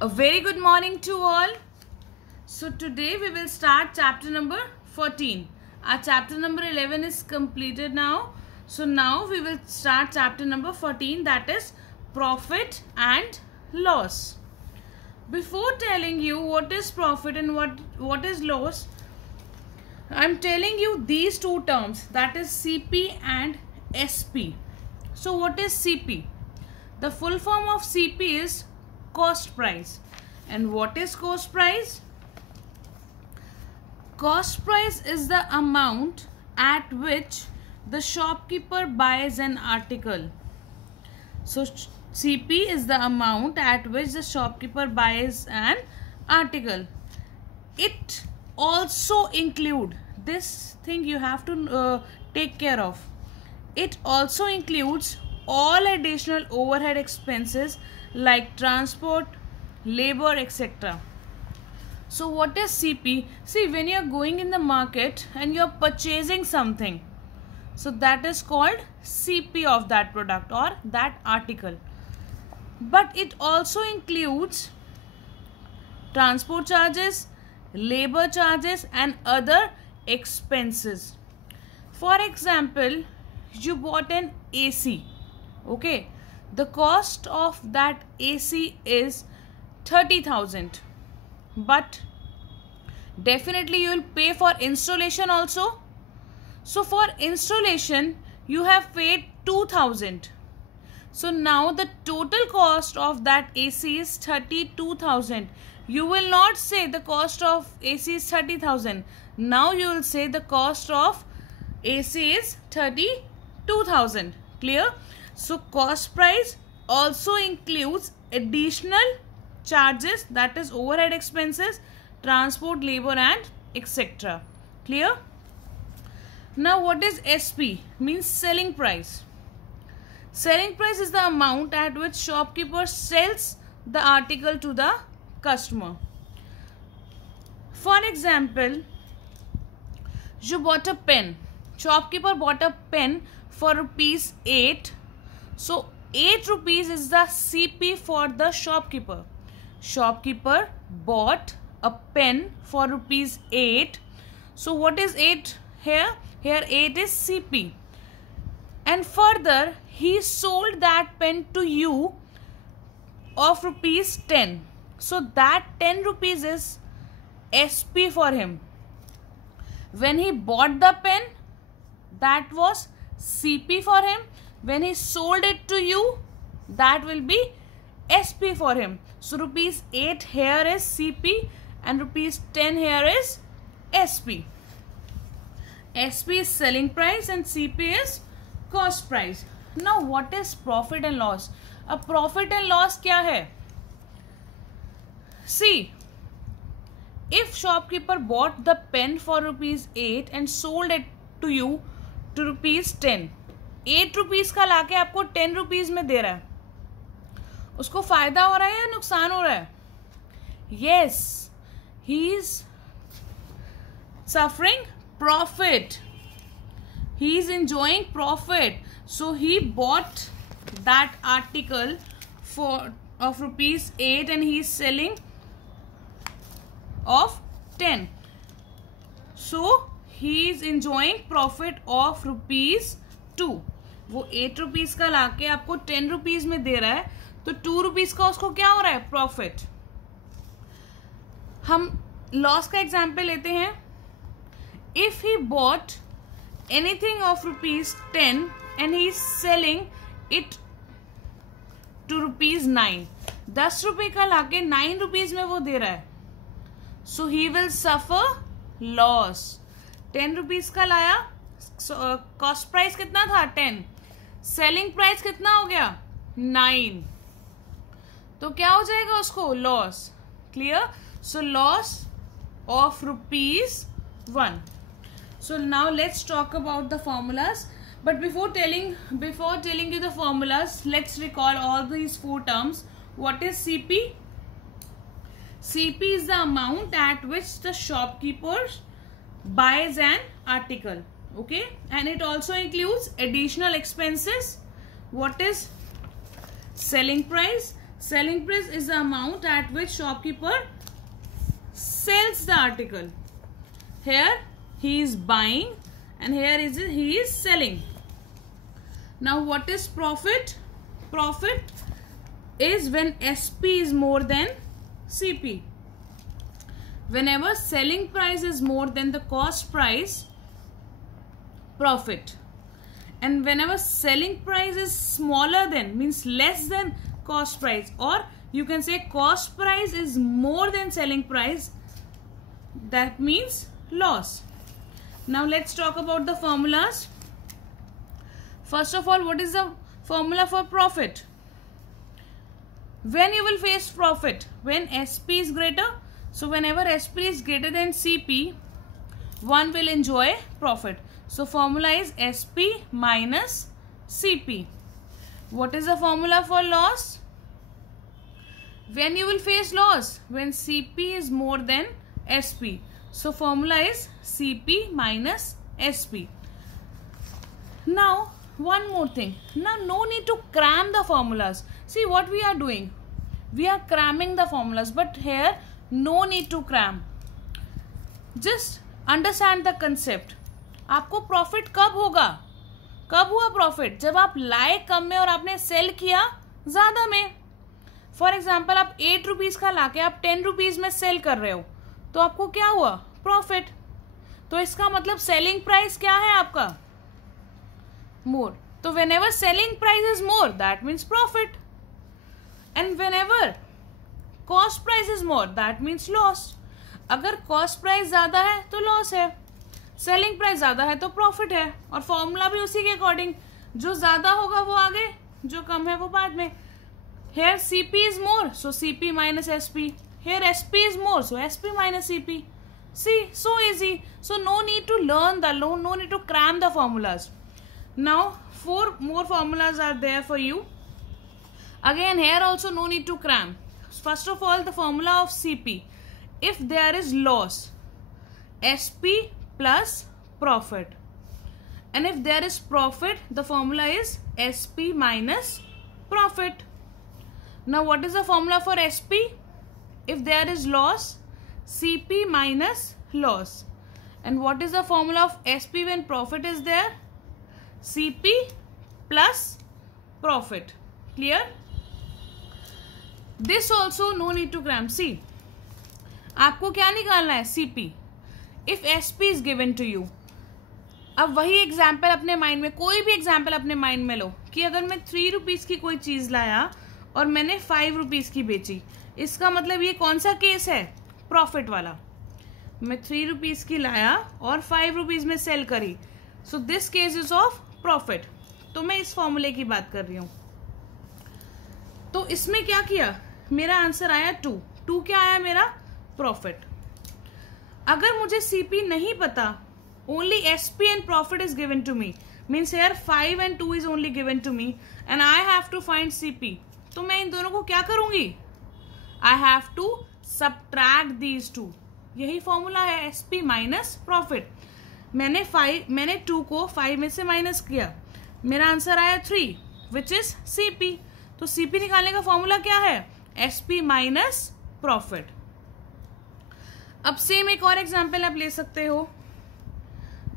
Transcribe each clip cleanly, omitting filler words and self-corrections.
A very good morning to all. So today we will start chapter number 14. Our chapter number 11 is completed now. So now we will start chapter number 14, that is profit and loss. Before telling you what is profit and what is loss, I am telling you these two terms, that is CP and SP. So what is CP? The full form of CP is cost price. And what is cost price? Cost price is the amount at which the shopkeeper buys an article. So CP is the amount at which the shopkeeper buys an article. It also include, this thing you have to take care of. It also includes all additional overhead expenses like transport, labor, etc. So what is CP? See, when you are going in the market and you are purchasing something, so that is called CP of that product or that article. But it also includes transport charges, labor charges and other expenses. For example, you bought an AC. Okay, the cost of that AC is 30,000, but definitely you will pay for installation also. So for installation you have paid 2,000. So now the total cost of that AC is 32,000. You will not say the cost of AC is 30,000. Now you will say the cost of AC is 32,000. Clear? So cost price also includes additional charges, that is overhead expenses, transport, labor and etc. Clear? Now what is SP? Means selling price. Selling price is the amount at which shopkeeper sells the article to the customer. For example, you bought a pen. Shopkeeper bought a pen for rupees 8. So 8 rupees is the CP for the shopkeeper. Shopkeeper bought a pen for rupees 8. So what is 8 here? Here 8 is CP. And further, he sold that pen to you of rupees 10. So that 10 rupees is SP for him. When he bought the pen, that was CP for him. When he sold it to you, that will be SP for him. So rupees 8 here is CP and rupees 10 here is SP. SP is selling price and CP is cost price. Now what is profit and loss? A profit and loss kya hai? See, if shopkeeper bought the pen for rupees 8 and sold it to you to rupees 10, 8 rupees का लाके आपको 10 rupees में दे रहा है, उसको फायदा हो रहा है या नुकसान हो रहा है? Yes, he is suffering profit. He is enjoying profit. So he bought that article of rupees 8 and he is selling of 10. So he is enjoying profit of rupees 2. वो 8 रुपीज़ का लाके आपको 10 रुपीज़ में दे रहा है, तो 2 रुपीज़ का उसको क्या हो रहा है? प्रॉफिट. हम लॉस का एग्जाम्पल लेते हैं. If he bought anything of rupees 10 and he is selling it to rupees 9, 10 रुपये का लाके 9 रुपीज में वो दे रहा है. So he will suffer loss. 10 rupees का लाया, कॉस्ट प्राइस कितना था? 10. सेलिंग प्राइस कितना हो गया? 9. तो क्या हो जाएगा उसको? Loss. Clear? So loss of rupees 1. So now let's talk about the formulas. But before telling you the formulas, let's recall all these 4 terms. What is CP? CP is the amount at which the shopkeeper buys an article. Okay, and it also includes additional expenses. What is selling price? Selling price is the amount at which shopkeeper sells the article. Here he is buying and here he is selling. Now what is profit? Profit is when SP is more than CP. Whenever selling price is more than the cost price, profit. And whenever selling price is smaller than, means less than cost price, or you can say cost price is more than selling price, that means loss. Now let's talk about the formulas. First of all, what is the formula for profit? When you will face profit? When SP is greater. So whenever SP is greater than CP, one will enjoy profit. So formula is SP minus CP. What is the formula for loss? When you will face loss? When CP is more than SP. So formula is CP minus SP. Now one more thing. Now no need to cram the formulas. See what we are doing. We are cramming the formulas, but here no need to cram. Just understand the concept. आपको profit कब होगा? कब हुआ profit? जब आप लाए कम में और आपने सेल किया ज्यादा में. फॉर एग्जाम्पल आप 8 रुपीज का लाके आप 10 रुपीज में सेल कर रहे हो, तो आपको क्या हुआ? प्रॉफिट. तो इसका मतलब सेलिंग प्राइस क्या है आपका? मोर. तो whenever selling price is more, that means profit. And whenever cost price is more, that means loss. अगर cost price ज्यादा है तो loss है, सेलिंग प्राइस ज्यादा है तो प्रॉफिट है. और फॉर्मूला भी उसी के अकॉर्डिंग, जो ज्यादा होगा वो आगे, जो कम है वो बाद में. Here CP is more, so CP minus SP. Here SP is more, so SP minus CP. See, so easy. So no need to learn no need to cram the formulas. Now 4 more formulas are there for you. Again here also no need to cram. First of all, the formula of CP. If there is loss, SP plus profit. And if there is profit, the formula is SP minus profit. Now what is the formula for SP? If there is loss, CP minus loss. And what is the formula of SP when profit is there? CP plus profit. Clear? This also no need to cram. See, आपको क्या निकालना है? CP. If SP is given to you. अब वही example अपने mind में, कोई भी एग्जाम्पल अपने माइंड में लो कि अगर मैं 3 रुपीज की कोई चीज लाया और मैंने 5 रुपीज की बेची, इसका मतलब ये कौन सा केस है? प्रॉफिट वाला. मैं 3 रुपीज की लाया और 5 रुपीज में सेल करी, so this case is of profit. तो मैं इस फॉर्मूले की बात कर रही हूं. तो इसमें क्या किया? मेरा आंसर आया 2 क्या आया मेरा? प्रॉफिट. अगर मुझे सीपी नहीं पता, only SP and profit is given to me, means here 5 and 2 is only given to me and I have to find CP. तो मैं इन दोनों को क्या करूंगी? I have to subtract these 2. यही फॉर्मूला है एसपी माइनस प्रॉफिट. मैंने 2 को 5 में से माइनस किया, मेरा आंसर आया 3 विच इज सीपी. तो सीपी निकालने का फॉर्मूला क्या है? SP minus profit. अब सेम एक और एग्जांपल आप ले सकते हो.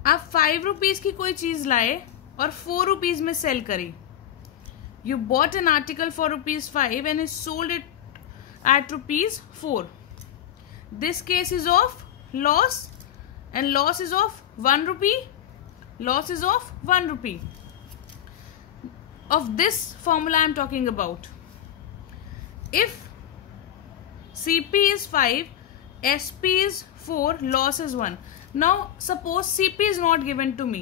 आप 5 रुपीज की कोई चीज लाए और 4 रुपीज में सेल करी. You bought an article for ₹5 and is sold it at ₹4. This case is of loss and loss is of 1 rupee. Loss is of 1 rupee. Of this formula I am talking about. If CP is 5, SP is 4, loss is 1. Now suppose CP is not given to me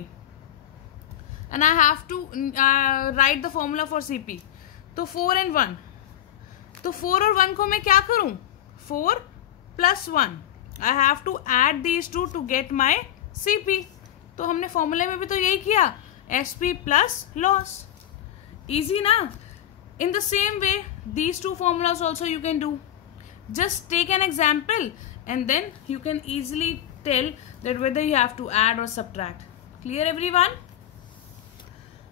and I have to write the formula for CP. तो 4 and 1. तो 4 और 1 को मैं क्या करूं? 4 plus 1. I have to add these two to get my CP. तो हमने फॉर्मूले में भी तो यही किया, SP plus loss. Easy ना? In the same way, these two formulas also you can do. Just take an example and then you can easily tell that whether you have to add or subtract. Clear everyone?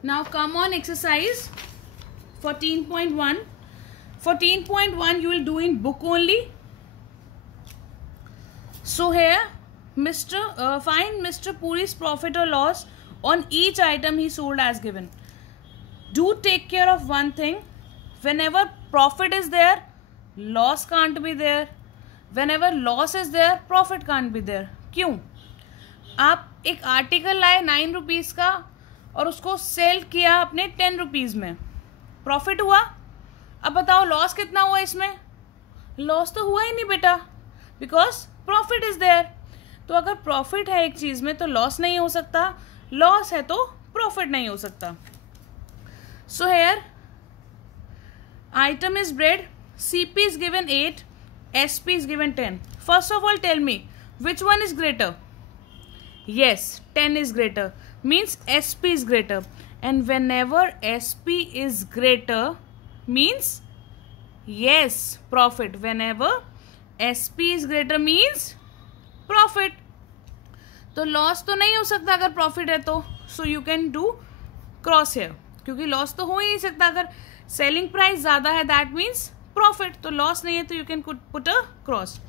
Now come on exercise 14.1. 14.1 you will do in book only. So here find Mr. Puri's profit or loss on each item he sold as given. Do take care of one thing. Whenever profit is there, loss can't be there. Whenever loss is there, profit can't be there. क्यों? आप एक article लाए 9 rupees का और उसको cell किया आपने 10 rupees में, प्रॉफिट हुआ. अब बताओ लॉस कितना हुआ इसमें? लॉस तो हुआ ही नहीं बेटा, बिकॉज प्रॉफिट इज देयर. तो अगर प्रॉफिट है एक चीज में तो लॉस नहीं हो सकता, लॉस है तो प्रॉफिट नहीं हो सकता. So here item is bread, CP is given 8, SP is given 10. First of all tell me which one is greater? Yes, 10 is greater, means SP is greater. And whenever SP is greater means yes, profit. Whenever SP is greater means profit. तो loss तो नहीं हो सकता अगर profit है तो. So you can do cross here, क्योंकि loss तो हो ही नहीं सकता. अगर सेलिंग प्राइस ज़्यादा है दैट मीन्स प्रॉफिट, तो लॉस नहीं है तो you can put a cross.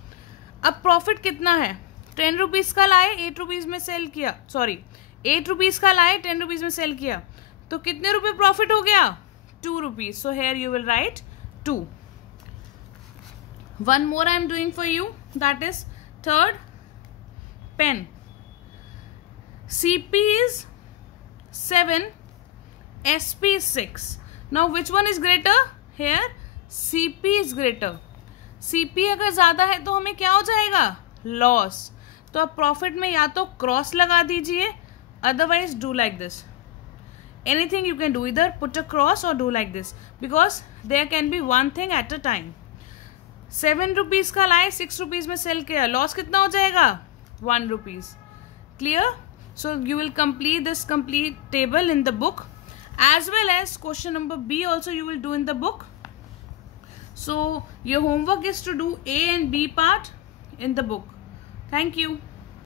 अब प्रॉफिट कितना है? 10 रुपीज़ का लाए 8 रुपीज़ में सेल किया, सॉरी 8 रुपीज़ का लाए 10 रुपीज़ में सेल किया, तो कितने रुपए प्रॉफिट हो गया? 2 rupees. So here you will write 2. One more I am doing for you, that is third, pen. CP is 7, SP is 6. Now which one is greater? Here CP is greater. CP अगर ज़्यादा है तो हमें क्या हो जाएगा? Loss. तो अब प्रॉफिट में या तो क्रॉस लगा दीजिए, otherwise do like this. Anything you can do, either put a cross or do like this, because there can be one thing at a time. 7 rupees का लाए 6 रुपीज़ में सेल किया, लॉस कितना हो जाएगा? 1 rupees. Clear? So you will complete this complete table in the book, as well as question number B also you will do in the book. So your homework is to do A and B part in the book. Thank you.